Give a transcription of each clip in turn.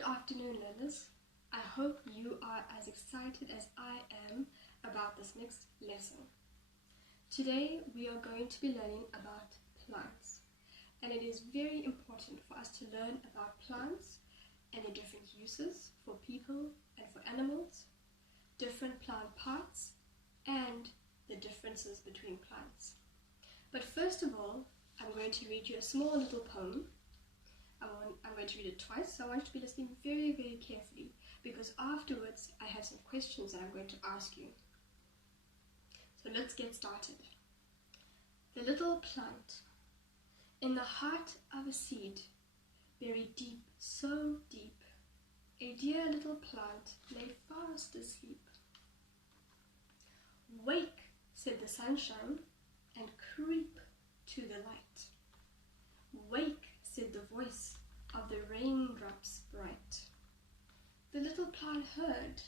Good afternoon, learners. I hope you are as excited as I am about this next lesson. Today we are going to be learning about plants, and it is very important for us to learn about plants and their different uses for people and for animals, different plant parts, and the differences between plants. But first of all, I'm going to read you a small little poem. I'm going to read it twice, so I want you to be listening very, very carefully, because afterwards I have some questions that I'm going to ask you. So let's get started. The little plant. In the heart of a seed, buried deep, so deep, a dear little plant lay fast asleep. Wake, said the sunshine, and creep to the light. Wake, said the voice of the raindrops bright. The little plant heard,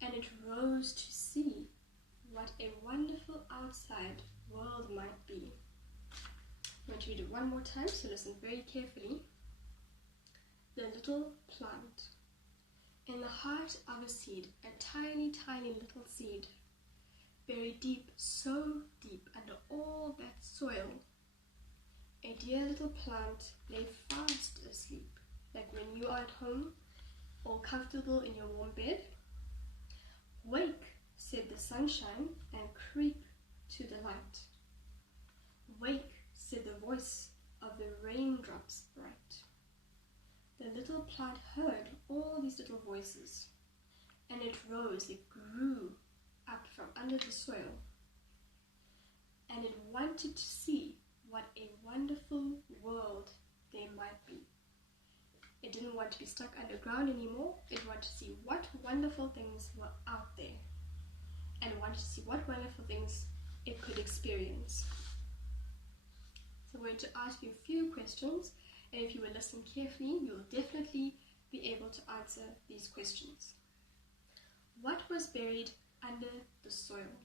and it rose to see what a wonderful outside world might be. I'm going to read it one more time, so listen very carefully. The little plant. In the heart of a seed, a tiny, tiny little seed, buried deep, so deep under all that soil, a dear little plant lay fast asleep, like when you are at home, all comfortable in your warm bed. Wake, said the sunshine, and creep to the light. Wake, said the voice of the raindrops bright. The little plant heard all these little voices, and it rose, it grew up from under the soil, and it wanted to see what a wonderful world there might be. It didn't want to be stuck underground anymore. It wanted to see what wonderful things were out there, and it wanted to see what wonderful things it could experience. So I'm going to ask you a few questions, and if you will listen carefully, you will definitely be able to answer these questions. What was buried under the soil?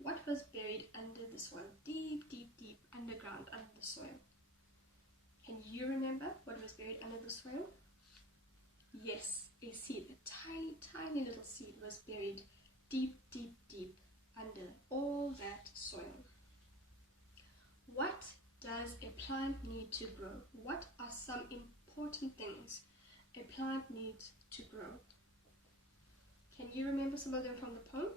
What was buried under the soil? Deep, deep, deep underground under the soil. Can you remember what was buried under the soil? Yes, a seed, a tiny, tiny little seed was buried deep, deep, deep under all that soil. What does a plant need to grow? What are some important things a plant needs to grow? Can you remember some of them from the poem?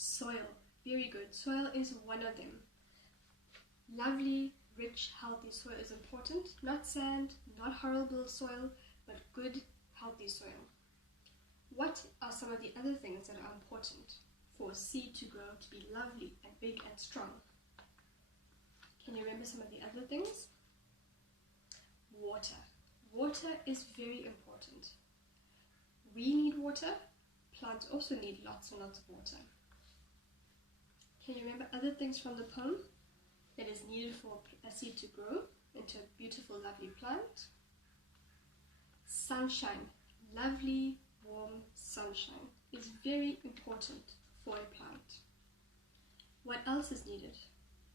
Soil, very good. Soil is one of them. Lovely, rich, healthy soil is important. Not sand, not horrible soil, but good, healthy soil. What are some of the other things that are important for a seed to grow to be lovely and big and strong? Can you remember some of the other things? Water. Water is very important. We need water. Plants also need lots and lots of water. Can you remember other things from the poem that is needed for a seed to grow into a beautiful, lovely plant? Sunshine. Lovely, warm sunshine is very important for a plant. What else is needed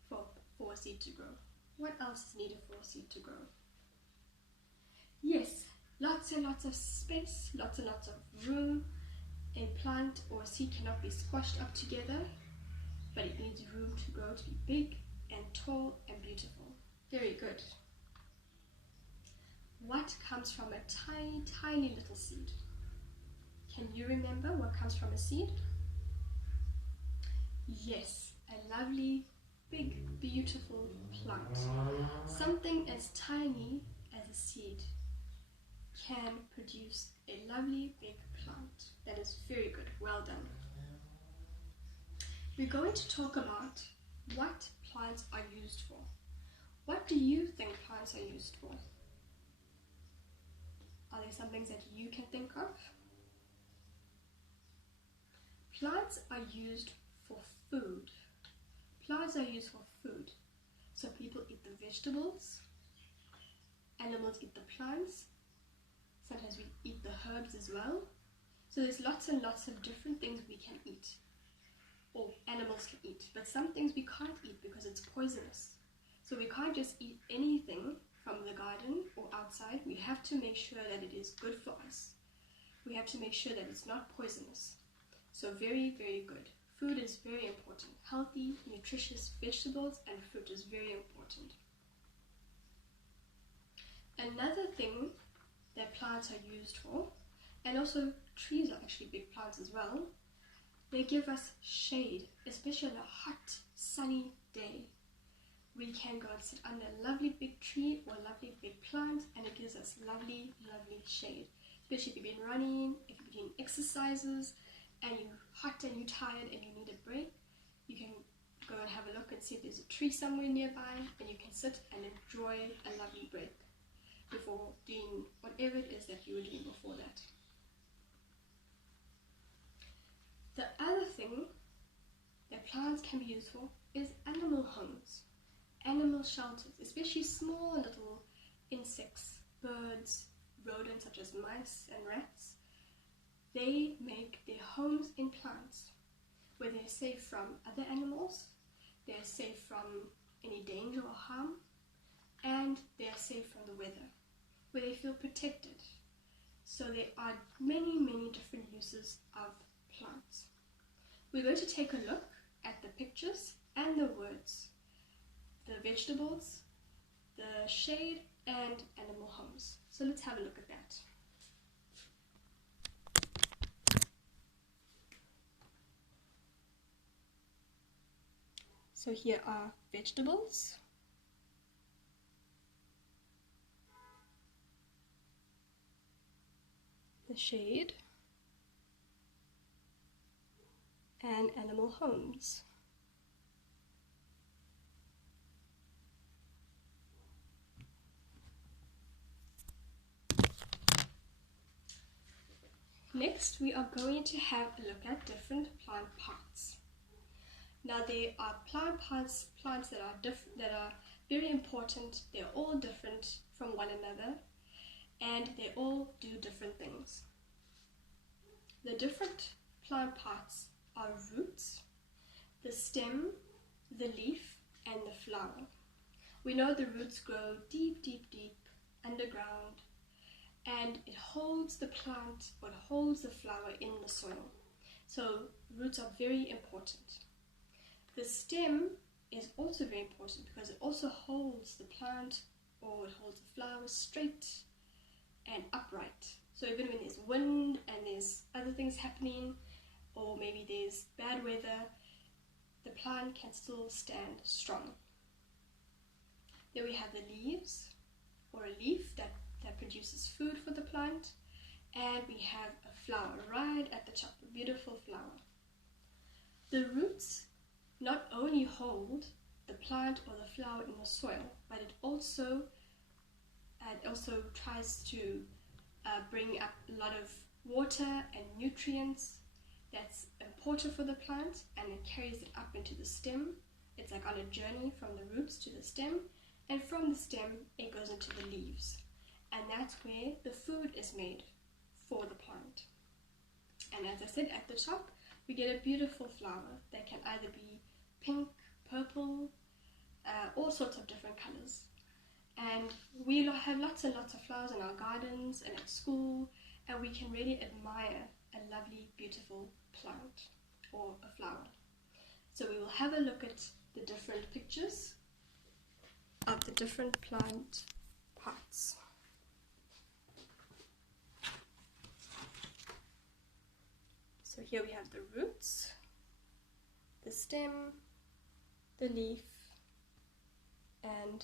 for a seed to grow? What else is needed for a seed to grow? Yes, lots and lots of space, lots and lots of room. A plant or a seed cannot be squashed up together, but it needs room to grow to be big and tall and beautiful. Very good. What comes from a tiny, tiny little seed? Can you remember what comes from a seed? Yes, a lovely, big, beautiful plant. Something as tiny as a seed can produce a lovely, big plant. That is very good. Well done. We're going to talk about what plants are used for. What do you think plants are used for? Are there some things that you can think of? Plants are used for food. Plants are used for food. So people eat the vegetables, animals eat the plants, sometimes we eat the herbs as well. So there's lots and lots of different things we can eat, or animals can eat, but some things we can't eat because it's poisonous. So we can't just eat anything from the garden or outside outside, we have to make sure that it is good for us. We have to make sure that it's not poisonous. So very, very good. Food is very important. Healthy, nutritious vegetables and fruit is very important. Another thing that plants are used for, and also trees are actually big plants as well, they give us shade, especially on a hot, sunny day. We can go and sit under a lovely big tree or a lovely big plant, and it gives us lovely, lovely shade. Especially if you've been running, if you've been doing exercises, and you're hot and you're tired and you need a break, you can go and have a look and see if there's a tree somewhere nearby, and you can sit and enjoy a lovely break before doing whatever it is that you were doing before that. The other thing that plants can be used for is animal homes, animal shelters, especially small little insects, birds, rodents such as mice and rats. They make their homes in plants where they're safe from other animals, they're safe from any danger or harm, and they're safe from the weather, where they feel protected. So there are many, many different uses of plants. We're going to take a look at the pictures and the words, the vegetables, the shade, and animal homes. So let's have a look at that. So here are vegetables, the shade, and animal homes. Next, we are going to have a look at different plant parts. Now, there are plant parts that are very important. They're all different from one another, and they all do different things. The different plant parts are roots, the stem, the leaf, and the flower. We know the roots grow deep, deep, deep underground, and it holds the plant, or it holds the flower in the soil. So roots are very important. The stem is also very important because it also holds the plant, or it holds the flower straight and upright. So even when there's wind and there's other things happening, or maybe there's bad weather, the plant can still stand strong. Then we have the leaves, or a leaf that produces food for the plant, and we have a flower right at the top, a beautiful flower. The roots not only hold the plant or the flower in the soil, but it also tries to bring up a lot of water and nutrients that's important for the plant, and it carries it up into the stem. It's like on a journey from the roots to the stem, and from the stem it goes into the leaves, and that's where the food is made for the plant. And as I said, at the top we get a beautiful flower that can either be pink, purple, all sorts of different colors. And we have lots and lots of flowers in our gardens and at school, and we can really admire a lovely, beautiful plant or a flower. So we will have a look at the different pictures of the different plant parts. So here we have the roots, the stem, the leaf, and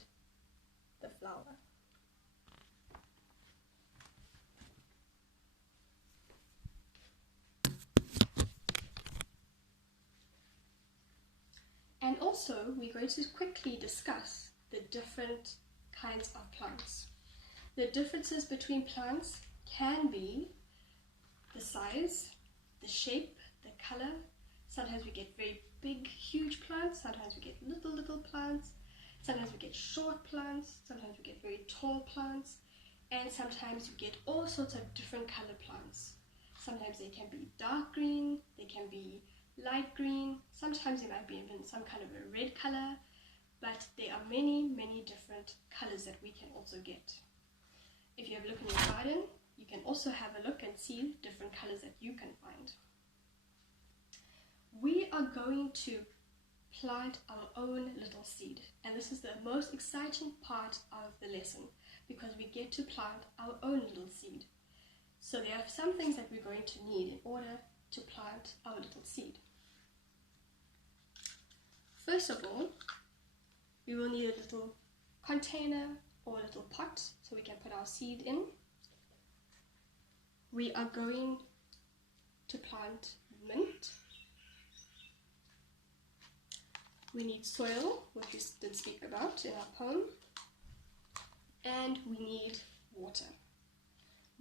the flower. And also, we're going to quickly discuss the different kinds of plants. The differences between plants can be the size, the shape, the color. Sometimes we get very big, huge plants. Sometimes we get little plants. Sometimes we get short plants. Sometimes we get very tall plants. And sometimes we get all sorts of different color plants. Sometimes they can be dark green, they can be light green, sometimes they might be even some kind of a red color, but there are many, many different colors that we can also get. if you have a look in your garden, you can also have a look and see different colors that you can find. We are going to plant our own little seed, and this is the most exciting part of the lesson because we get to plant our own little seed. So there are some things that we're going to need in order to plant our little seed. First of all, we will need a little container or a little pot so we can put our seed in. We are going to plant mint. We need soil, which we did speak about in our poem, and we need water.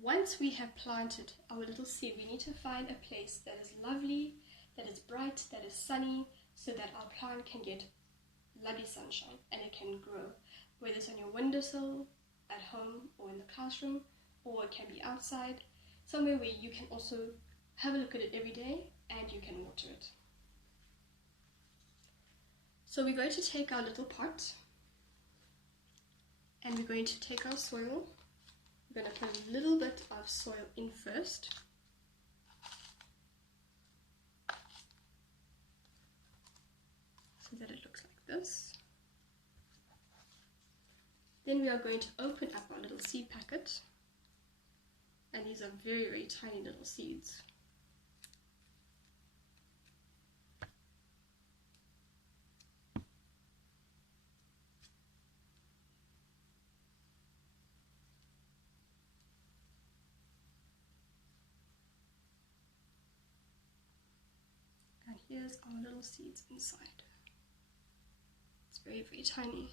Once we have planted our little seed, we need to find a place that is lovely, that is bright, that is sunny, so that our plant can get lovely sunshine and it can grow, whether it's on your windowsill, at home, or in the classroom, or it can be outside, somewhere where you can also have a look at it every day and you can water it. So we're going to take our little pot and we're going to take our soil. We're going to put a little bit of soil in first. So that it looks like this. Then we are going to open up our little seed packet. And these are very, very tiny little seeds. And here's our little seeds inside. It's very, very tiny.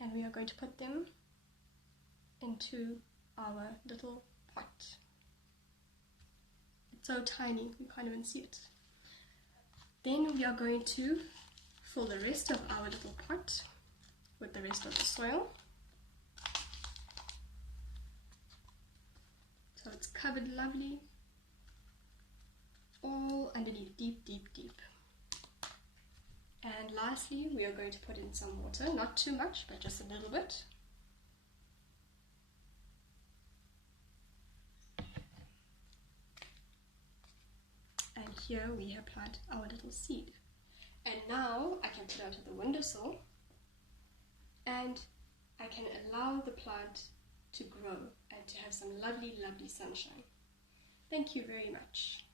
And we are going to put them into our little pot. It's so tiny, you can't even see it. Then we are going to fill the rest of our little pot with the rest of the soil. So it's covered lovely, all underneath, deep, deep, deep. And lastly, we are going to put in some water, not too much, but just a little bit. And here we have planted our little seed. And now I can put it onto the windowsill and I can allow the plant to grow and to have some lovely, lovely sunshine. Thank you very much.